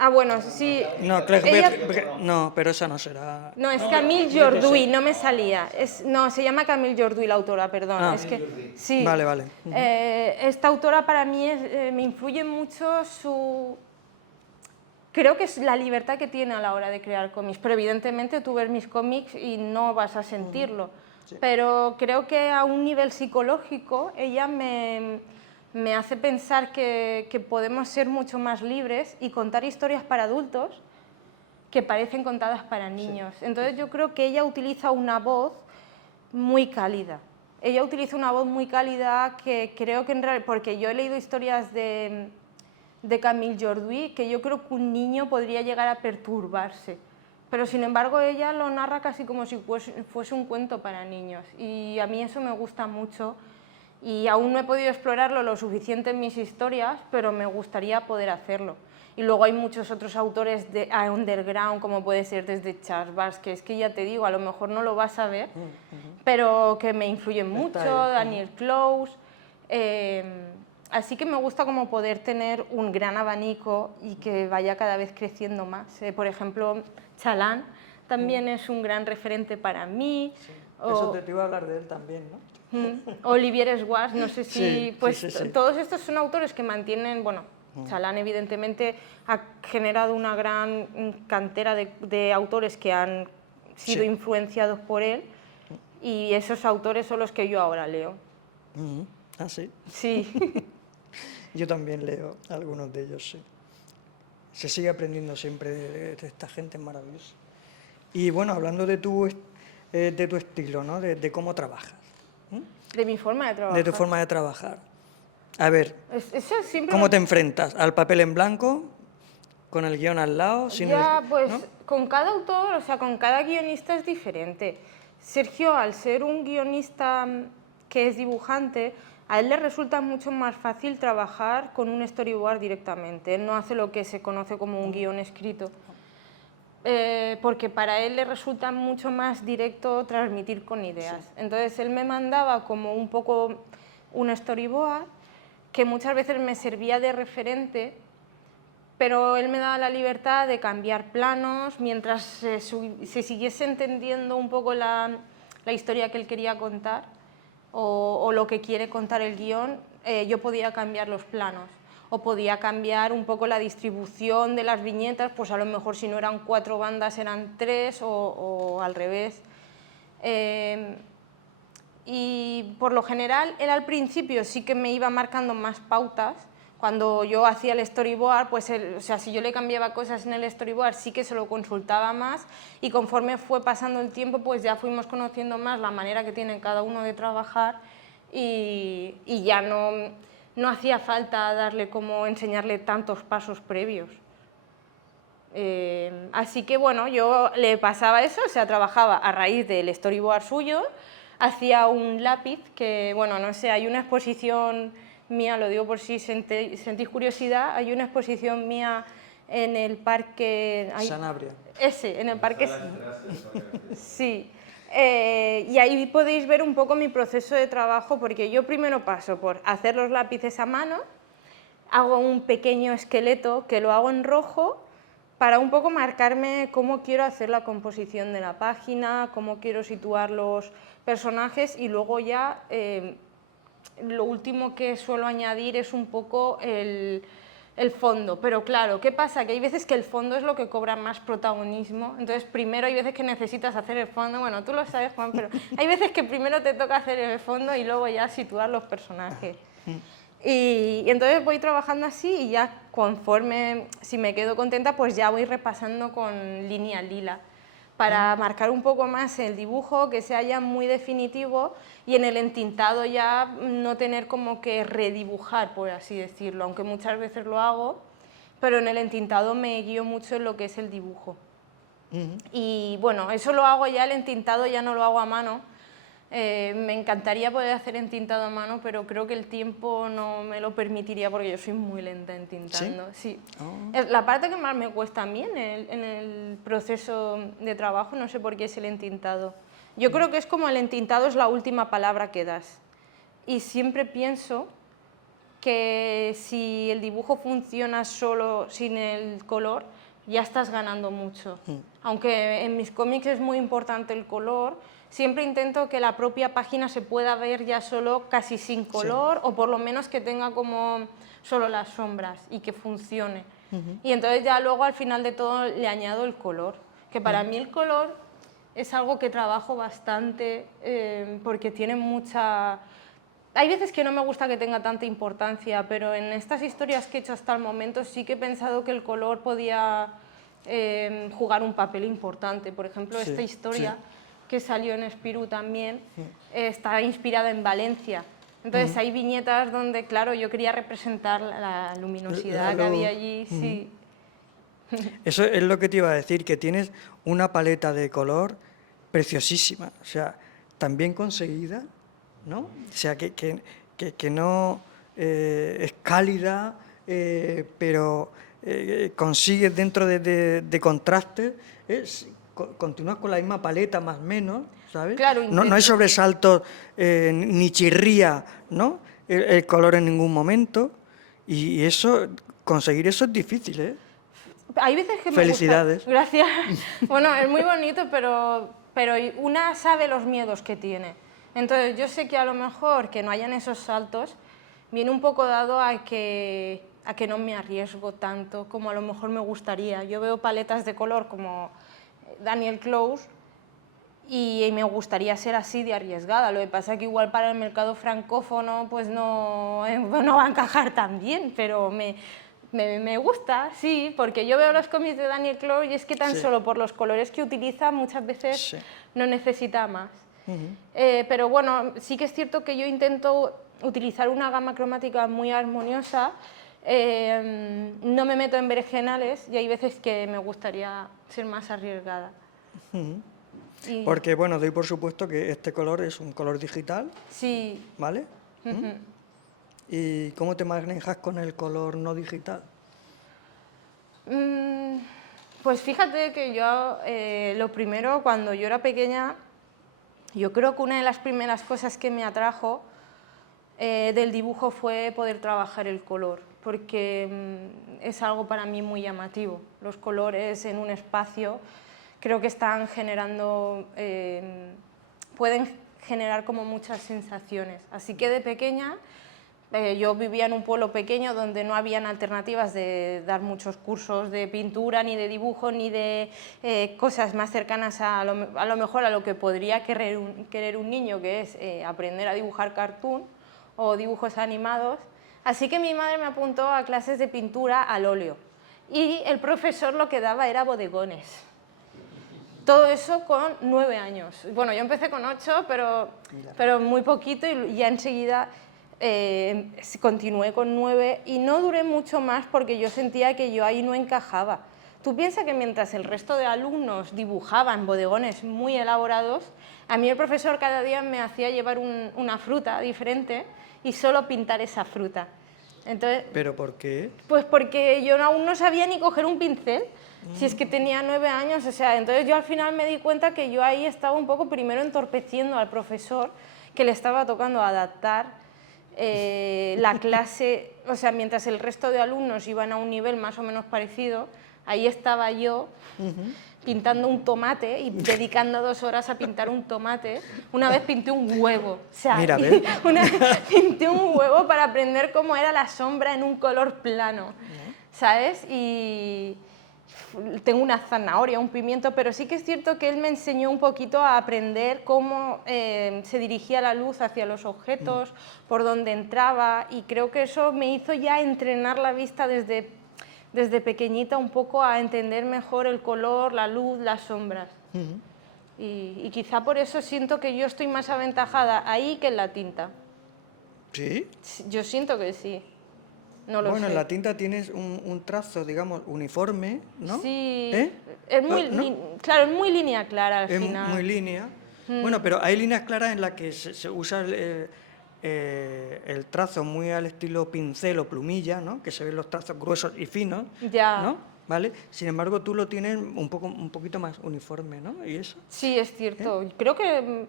Ah, bueno, sí. No, ella- no, pero esa no será. No, es Camille Jorduy, no me salía. No, se llama Camille Jorduy la autora, perdón. Ah. Es que, sí. Vale, vale. Esta autora para mí me influye mucho creo que es la libertad que tiene a la hora de crear cómics, pero evidentemente tú ves mis cómics y no vas a sentirlo. Pero creo que a un nivel psicológico ella me hace pensar que podemos ser mucho más libres y contar historias para adultos que parecen contadas para niños. Entonces yo creo que ella utiliza una voz muy cálida. Ella utiliza una voz muy cálida que creo que en realidad, porque yo he leído historias de Camille Jorduy que yo creo que un niño podría llegar a perturbarse. Pero sin embargo ella lo narra casi como si fuese un cuento para niños. Y a mí eso me gusta mucho. Y aún no he podido explorarlo lo suficiente en mis historias, pero me gustaría poder hacerlo. Y luego hay muchos otros autores de underground, como puede ser desde Charles Vázquez, que ya te digo, a lo mejor no lo vas a ver, pero que me influyen mucho, Daniel Close. Así que me gusta como poder tener un gran abanico y que vaya cada vez creciendo más. Por ejemplo, Chalán también es un gran referente para mí. Sí. Eso te iba a hablar de él también, ¿no? Olivier Schwartz, no sé si... Sí, pues sí. todos estos son autores que mantienen... Bueno, Chalán evidentemente ha generado una gran cantera de autores que han sido influenciados por él, y esos autores son los que yo ahora leo. Ah, sí. Sí. Yo también leo algunos de ellos, sí. Se sigue aprendiendo siempre de esta gente maravillosa. Y bueno, hablando de tu estilo, ¿no? De cómo trabajas. De mi forma de trabajar. De tu forma de trabajar. A ver, Eso siempre ¿cómo te enfrentas? ¿Al papel en blanco? ¿Con el guión al lado? Sin Ya, pues ¿no? con cada autor, o sea, con cada guionista es diferente. Sergio, al ser un guionista que es dibujante, a él le resulta mucho más fácil trabajar con un storyboard directamente. Él no hace lo que se conoce como un guión escrito, porque para él le resulta mucho más directo transmitir con ideas. Entonces él me mandaba como un poco un storyboard que muchas veces me servía de referente, pero él me daba la libertad de cambiar planos mientras se siguiese entendiendo un poco la historia que él quería contar o lo que quiere contar el guión. Yo podía cambiar los planos o podía cambiar un poco la distribución de las viñetas, pues a lo mejor si no eran 4 bandas eran 3 o al revés. Y por lo general él al principio sí que me iba marcando más pautas, Cuando yo hacía el storyboard, pues o sea, si yo le cambiaba cosas en el storyboard sí que se lo consultaba más, y conforme fue pasando el tiempo pues ya fuimos conociendo más la manera que tiene cada uno de trabajar, y ya no hacía falta enseñarle tantos pasos previos. Así que bueno, yo le pasaba eso, o sea, trabajaba a raíz del storyboard suyo, hacía un lápiz que, bueno, no sé, hay una exposición mía, lo digo por si sentís curiosidad, hay una exposición mía en el parque... Sanabria. En el parque... Sí. Y ahí podéis ver un poco mi proceso de trabajo, porque yo primero paso por hacer los lápices a mano, hago un pequeño esqueleto que lo hago en rojo para un poco marcarme cómo quiero hacer la composición de la página, cómo quiero situar los personajes, y luego ya lo último que suelo añadir es un poco el fondo. Pero claro, ¿qué pasa? Que hay veces que el fondo es lo que cobra más protagonismo, entonces primero hay veces que necesitas hacer el fondo, bueno, tú lo sabes, Juan, pero hay veces que primero te toca hacer el fondo y luego ya situar los personajes. Y entonces voy trabajando así, y ya conforme, si me quedo contenta, pues ya voy repasando con línea lila para marcar un poco más el dibujo, que sea ya muy definitivo, y en el entintado ya no tener como que redibujar, por así decirlo, aunque muchas veces lo hago, pero en el entintado me guío mucho en lo que es el dibujo. Y bueno, eso lo hago ya, el entintado ya no lo hago a mano. Me encantaría poder hacer entintado a mano, pero creo que el tiempo no me lo permitiría porque yo soy muy lenta entintando. ¿Sí? Es la parte que más me cuesta a mí en el proceso de trabajo, no sé por qué, es el entintado. Yo creo que es como el entintado es la última palabra que das. Y siempre pienso que si el dibujo funciona solo sin el color, ya estás ganando mucho. Aunque en mis cómics es muy importante el color, siempre intento que la propia página se pueda ver ya solo casi sin color, o por lo menos que tenga como solo las sombras y que funcione. Y entonces ya luego al final de todo le añado el color, que para mí el color es algo que trabajo bastante porque tiene mucha... Hay veces que no me gusta que tenga tanta importancia, pero en estas historias que he hecho hasta el momento sí que he pensado que el color podía jugar un papel importante. Por ejemplo, esta historia que salió en Spirou también está inspirada en Valencia. Entonces hay viñetas donde, claro, yo quería representar la luminosidad que había allí. Sí. Eso es lo que te iba a decir, que tienes una paleta de color preciosísima, o sea, tan bien conseguida, ¿no? O sea, que no es cálida, pero consigues dentro de contrastes, continúas con la misma paleta más o menos, ¿sabes? Claro, no hay sobresaltos ni chirría, ¿no? El color en ningún momento, y eso, conseguir eso es difícil, ¿eh? Hay veces que me Felicidades. gusta. Gracias. Bueno, es muy bonito, pero una sabe los miedos que tiene. Entonces yo sé que a lo mejor que no hayan esos saltos viene un poco dado a que no me arriesgo tanto como a lo mejor me gustaría. Yo veo paletas de color como Daniel Close y me gustaría ser así de arriesgada. Lo que pasa es que igual para el mercado francófono pues no va a encajar tan bien, pero me gusta, sí, porque yo veo los cómics de Daniel Close y es que tan solo por los colores que utiliza muchas veces no necesita más. Pero bueno, sí que es cierto que yo intento utilizar una gama cromática muy armoniosa, no me meto en berenjenales y hay veces que me gustaría ser más arriesgada. Porque, bueno, doy por supuesto que este color es un color digital, Sí. ¿vale? ¿Y cómo te manejas con el color no digital? Pues fíjate que yo, lo primero, cuando yo era pequeña, yo creo que una de las primeras cosas que me atrajo del dibujo fue poder trabajar el color, porque es algo para mí muy llamativo. Los colores en un espacio creo que están generando, pueden generar como muchas sensaciones. Así que de pequeña yo vivía en un pueblo pequeño donde no habían alternativas de dar muchos cursos de pintura, ni de dibujo, ni de cosas más cercanas a lo mejor a lo que podría querer un niño, que es aprender a dibujar cartoon o dibujos animados. Así que mi madre me apuntó a clases de pintura al óleo y el profesor lo que daba era bodegones. Todo eso con 9 años. Bueno, yo empecé con 8, pero muy poquito y ya enseguida continué con 9 y no duré mucho más porque yo sentía que yo ahí no encajaba. Tú piensas que mientras el resto de alumnos dibujaban bodegones muy elaborados, a mí el profesor cada día me hacía llevar una fruta diferente y solo pintar esa fruta. Entonces, ¿Pero por qué? pues porque yo aún no sabía ni coger un pincel, si es que tenía 9 años, o sea, entonces yo al final me di cuenta que yo ahí estaba un poco primero entorpeciendo al profesor, que le estaba tocando adaptar la clase, o sea, mientras el resto de alumnos iban a un nivel más o menos parecido, ahí estaba yo pintando un tomate y dedicando 2 horas a pintar un tomate. Una vez pinté un huevo, o sea, Mira, ¿ves? pinté un huevo para aprender cómo era la sombra en un color plano, ¿sabes? Y tengo una zanahoria, un pimiento, pero sí que es cierto que él me enseñó un poquito a aprender cómo se dirigía la luz hacia los objetos, por dónde entraba, y creo que eso me hizo ya entrenar la vista desde pequeñita un poco a entender mejor el color, la luz, las sombras. Y quizá por eso siento que yo estoy más aventajada ahí que en la tinta. ¿Sí? Yo siento que sí. No lo Bueno, sé. en la tinta tienes un trazo, digamos, uniforme, ¿no? Sí, ¿Eh? es muy, ¿No? claro, es muy línea clara al Es final. muy línea. Bueno, pero hay líneas claras en las que se usa el trazo muy al estilo pincel o plumilla, ¿no? Que se ven los trazos gruesos y finos, Ya. ¿no? ¿Vale? Sin embargo, tú lo tienes un poquito más uniforme, ¿no? ¿Y eso? Sí, es cierto. Creo que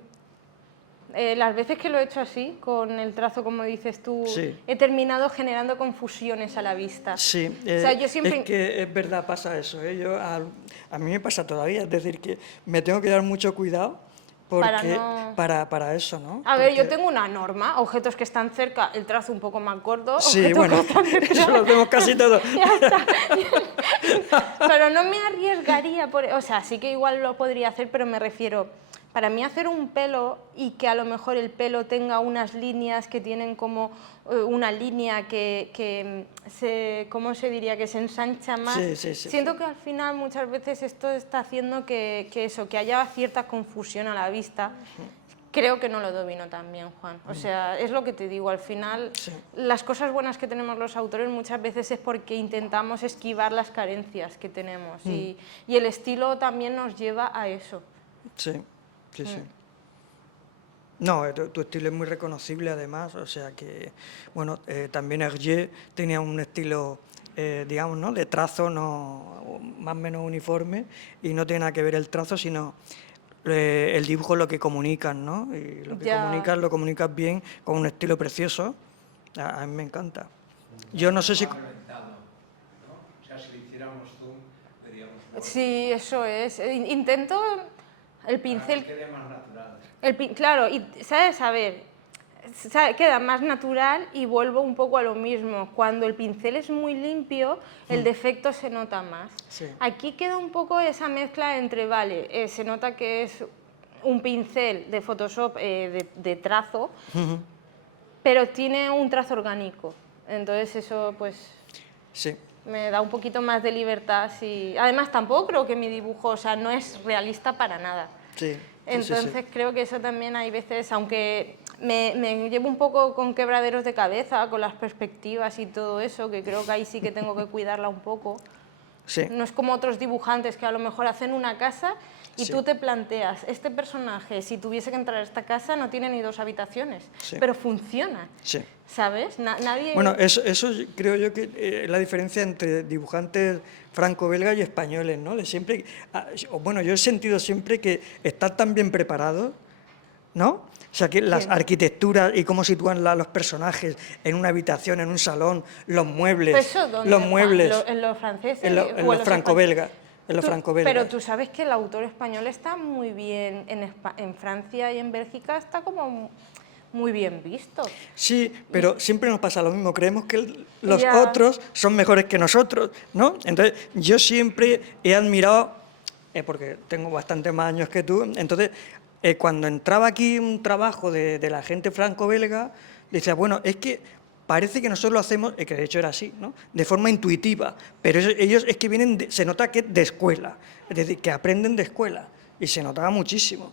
las veces que lo he hecho así, con el trazo, como dices tú, Sí. he terminado generando confusiones a la vista. Sí, O sea, yo siempre... es que es verdad, pasa eso, ¿eh? A mí me pasa todavía, es decir, que me tengo que dar mucho cuidado porque, para eso, ¿no? A ver, yo Porque- tengo una norma, objetos que están cerca, el trazo un poco más gordo, Sí, objetos bueno, que están cerca, eso lo hacemos casi todos. ya está. Pero no me arriesgaría, o sea, sí que igual lo podría hacer, pero me refiero, para mí hacer un pelo y que a lo mejor el pelo tenga unas líneas que tienen como una línea que se, ¿cómo se diría?, que se ensancha más. Sí, sí, sí, Siento que al final muchas veces esto está haciendo que haya cierta confusión a la vista. Creo que no lo domino tan bien, Juan. O sea, es lo que te digo, al final Sí. las cosas buenas que tenemos los autores muchas veces es porque intentamos esquivar las carencias que tenemos y el estilo también nos lleva a eso. Sí, sí, sí. No, tu estilo es muy reconocible además, o sea que, bueno, también Hergé tenía un estilo, digamos, ¿no?, de trazo, no, más o menos uniforme, y no tiene nada que ver el trazo, sino el dibujo, lo que comunican, ¿no? Y lo que Ya. comunicas, lo comunicas bien, con un estilo precioso, a mí me encanta. Yo no sé si... Reventado, ¿no? O sea, si le hiciéramos zoom, veríamos más. Sí, eso es. Intento el Para pincel... que quede más natural. Claro, y sabes, a ver, queda más natural y vuelvo un poco a lo mismo. Cuando el pincel es muy limpio, el defecto se nota más. Sí. Aquí queda un poco esa mezcla entre, vale, se nota que es un pincel de Photoshop de trazo, pero tiene un trazo orgánico. Entonces eso pues Sí, me da un poquito más de libertad. Además tampoco creo que mi dibujo, o sea, no es realista para nada. sí. Entonces creo que eso también hay veces, aunque me llevo un poco con quebraderos de cabeza, con las perspectivas y todo eso, que creo que ahí sí que tengo que cuidarla un poco. Sí. No es como otros dibujantes que a lo mejor hacen una casa y Sí. tú te planteas, este personaje, si tuviese que entrar a esta casa, no tiene ni 2 habitaciones, Sí. pero funciona, Sí. ¿sabes? Nadie... Bueno, eso creo yo que es la diferencia entre dibujantes franco-belgas y españoles, ¿no? De siempre, bueno, yo he sentido siempre que están tan bien preparados, ¿no? O sea, que las arquitecturas y cómo sitúan los personajes en una habitación, en un salón, los muebles, ¿Pero eso dónde los está? muebles, ¿En los franceses? en o los en los franco-belgas. En los Tú- franco-belgas. Pero tú sabes que el autor español está muy bien, en Francia y en Bélgica está como muy bien visto. Sí, pero siempre nos pasa lo mismo, creemos que los Ya. otros son mejores que nosotros, ¿no? Entonces, yo siempre he admirado, porque tengo bastante más años que tú, entonces, cuando entraba aquí un trabajo de la gente franco-belga, decía, bueno, es que parece que nosotros lo hacemos, que de hecho era así, ¿no? De forma intuitiva, pero ellos es que vienen, se nota que de escuela, es decir, que aprenden de escuela, y se notaba muchísimo.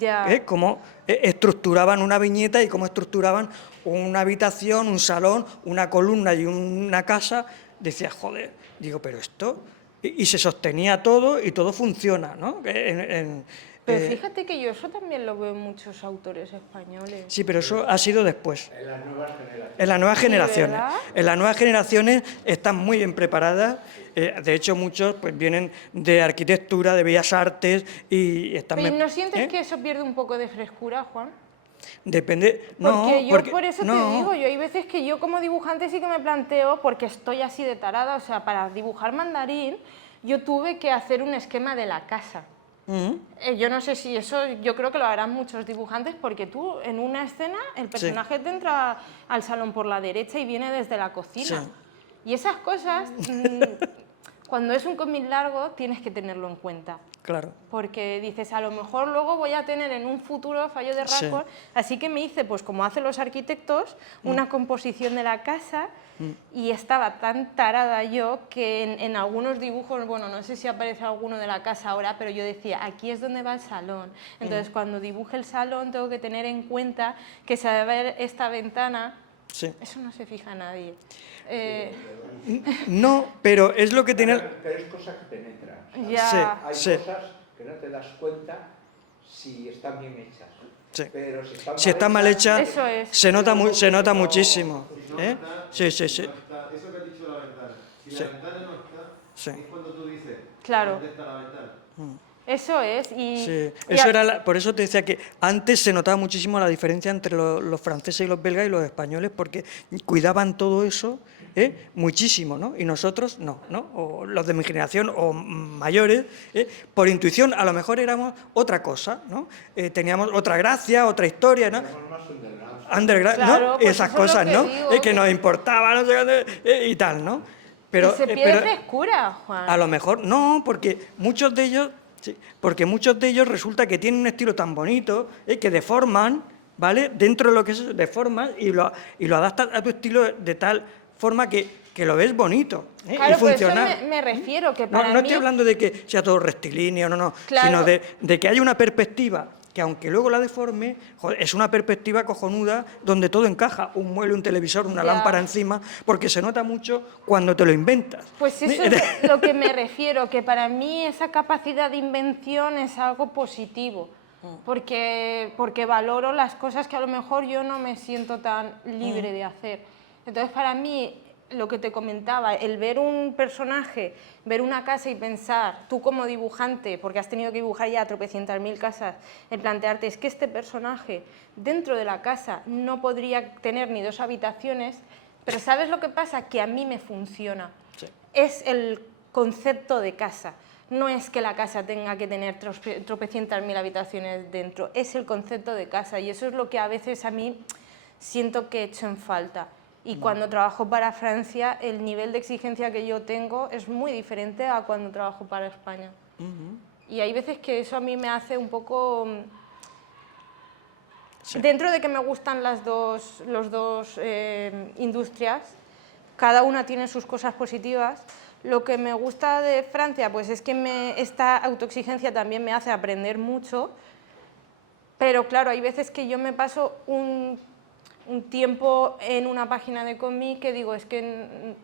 Ya. Cómo estructuraban una viñeta y cómo estructuraban una habitación, un salón, una columna y una casa. Decía, joder, digo, pero esto... Y se sostenía todo y todo funciona, ¿no? Pero fíjate que yo eso también lo veo en muchos autores españoles. Sí, pero eso ha sido después. En las nuevas generaciones. En las nuevas Sí, generaciones. ¿verdad? En las nuevas generaciones están muy bien preparadas. De hecho, muchos pues vienen de arquitectura, de bellas artes y están... Pero ¿no sientes que eso pierde un poco de frescura, Juan? Depende... Porque no, yo por eso no. te digo, yo hay veces que yo como dibujante sí que me planteo, porque estoy así de tarada, o sea, para dibujar mandarín yo tuve que hacer un esquema de la casa. Yo no sé si eso, yo creo que lo harán muchos dibujantes, porque tú en una escena el personaje te entra al salón por la derecha y viene desde la cocina. Sí. Y esas cosas, cuando es un cómic largo, tienes que tenerlo en cuenta. Claro. Porque dices, a lo mejor luego voy a tener en un futuro fallo de Sí. rasgos, así que me hice, pues como hacen los arquitectos, una composición de la casa y estaba tan tarada yo que en algunos dibujos, bueno, no sé si aparece alguno de la casa ahora, pero yo decía, aquí es donde va el salón. Entonces, cuando dibuje el salón tengo que tener en cuenta que se va a ver esta ventana. Sí. Eso no se fija nadie. No, pero es lo que tiene... Pero es cosa que penetra. ¿sabes? Ya. Hay Sí. cosas que no te das cuenta si están bien hechas. Sí. Pero Si está mal hecha, Eso es. se nota muchísimo. ¿Eh? Sí, sí, sí. Eso que has dicho de la ventana. Si Sí. la ventana no está, Sí. es cuando tú dices, Claro. ¿dónde está la ventana? Eso es. Y, Sí, y eso a- era por eso te decía que antes se notaba muchísimo la diferencia entre los franceses y los belgas y los españoles, porque cuidaban todo eso muchísimo, ¿no? Y nosotros no, ¿no? O los de mi generación o mayores, por intuición a lo mejor éramos otra cosa, ¿no? Teníamos otra gracia, otra historia, ¿no? Underground, Claro, ¿no? pues Esas eso es lo cosas, que ¿no? digo, Que nos importaba, no sé qué, y tal, ¿no? Pero, que se pierde frescura, Juan. a lo mejor no, porque muchos de ellos, sí, porque muchos de ellos resulta que tienen un estilo tan bonito que deforman, ¿vale? Dentro de lo que es deforman y lo adaptan a tu estilo de tal forma que lo ves bonito Claro, y pues eso funcional. me refiero, que No, para no mí... estoy hablando de que sea todo rectilíneo, no, Claro. sino de que haya una perspectiva que aunque luego la deforme, joder, es una perspectiva cojonuda donde todo encaja, un mueble, un televisor, una Ya. lámpara encima, porque se nota mucho cuando te lo inventas. Pues eso es lo que me refiero, que para mí esa capacidad de invención es algo positivo, porque valoro las cosas que a lo mejor yo no me siento tan libre de hacer. Entonces, para mí, lo que te comentaba, el ver un personaje, ver una casa y pensar, tú como dibujante, porque has tenido que dibujar ya tropecientas mil casas, el plantearte, es que este personaje dentro de la casa no podría tener ni 2 habitaciones, pero ¿sabes lo que pasa? Que a mí me funciona. Sí. Es el concepto de casa. No es que la casa tenga que tener tropecientas mil habitaciones dentro, es el concepto de casa y eso es lo que a veces a mí siento que he hecho en falta. Y cuando trabajo para Francia, el nivel de exigencia que yo tengo es muy diferente a cuando trabajo para España. Y hay veces que eso a mí me hace un poco... Sí. Dentro de que me gustan las dos industrias, cada una tiene sus cosas positivas. Lo que me gusta de Francia pues es que esta autoexigencia también me hace aprender mucho, pero claro, hay veces que yo me paso un tiempo en una página de cómic que digo, es que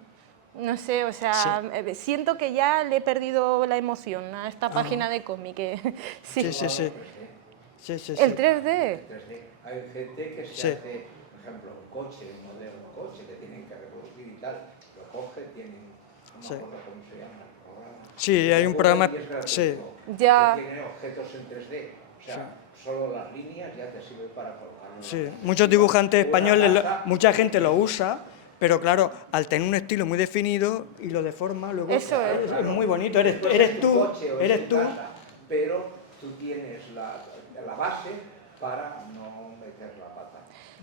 no sé, o sea, siento que ya le he perdido la emoción a esta página de cómic. Sí, sí, sí. Sí, sí, sí. El 3D. 3D. Hay gente que se Sí. hace, por ejemplo, un coche, un modelo de coche que tienen que reproducir y tal, lo coge, tienen, no me Sí. acuerdo cómo se llama el programa. Sí, hay un Lo programa... coge y es gratuito, Sí, Ya. que tiene objetos en 3D. O sea, solo las líneas ya te sirve para colocarlo. sí. Muchos dibujantes españoles, mucha gente lo usa, pero claro, al tener un estilo muy definido y lo deforma, luego Eso es. muy bonito. Eres Es tu tú, coche o eres es tú. tu casa, pero tú tienes la base para no meter la pata.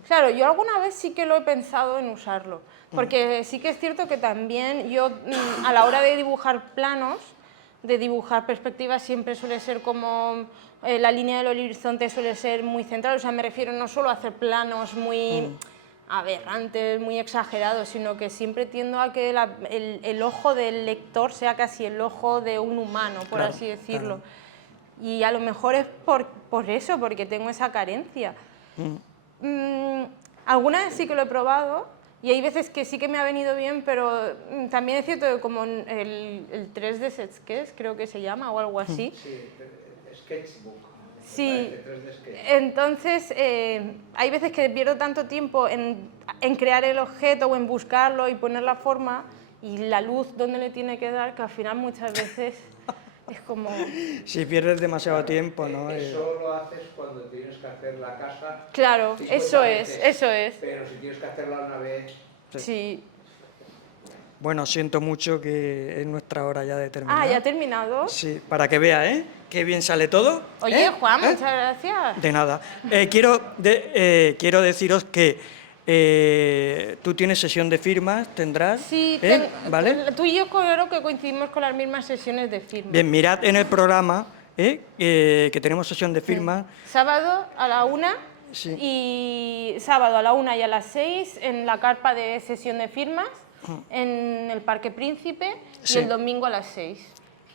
Claro, yo alguna vez sí que lo he pensado en usarlo, porque sí que es cierto que también yo a la hora de dibujar planos, de dibujar perspectivas, siempre suele ser como la línea del horizonte suele ser muy central, o sea, me refiero no solo a hacer planos muy aberrantes, muy exagerados, sino que siempre tiendo a que el ojo del lector sea casi el ojo de un humano, por Claro, así decirlo. claro. Y a lo mejor es por eso, porque tengo esa carencia. Algunas sí que lo he probado y hay veces que sí que me ha venido bien, pero también es cierto que como el 3D Sketch, creo que se llama, o algo así. Sí, sketchbook. Sí, 3D sketch. entonces hay veces que pierdo tanto tiempo en crear el objeto o en buscarlo y poner la forma y la luz donde le tiene que dar, que al final muchas veces es como... Si pierdes demasiado tiempo, ¿no? Eso lo haces cuando tienes que hacer la casa. Claro, 50 eso es, veces, eso es. Pero si tienes que hacerla una vez, Sí. Bueno, siento mucho que es nuestra hora ya de terminar. Ah, ¿ya ha terminado? Sí, para que vea, ¿eh? Qué bien sale todo. Oye, ¿eh? Juan, ¿Eh? muchas gracias. De nada. Quiero deciros que tú tienes sesión de firmas, tendrás. Sí, ¿Vale? tú y yo creo que coincidimos con las mismas sesiones de firma. Bien, mirad en el programa que tenemos sesión de firmas. Sábado a la 1 Sí. y sábado a la 1 y a las 6 en la carpa de sesión de firmas en el Parque Príncipe Sí. y el domingo a las 6.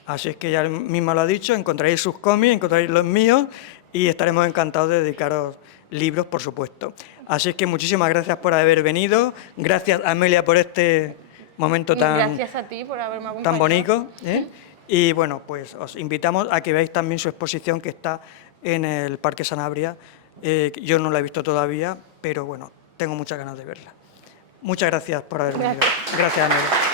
Así es que ya misma lo ha dicho, encontraréis sus cómics, encontraréis los míos y estaremos encantados de dedicaros libros, por supuesto. Así es que muchísimas gracias por haber venido, gracias Amelia por este momento Gracias a ti por haberme acompañado. tan bonito. Y bueno, pues os invitamos a que veáis también su exposición que está en el Parque Sanabria. Yo no la he visto todavía, pero bueno, tengo muchas ganas de verla. Muchas gracias por haber venido. Gracias, Amelia.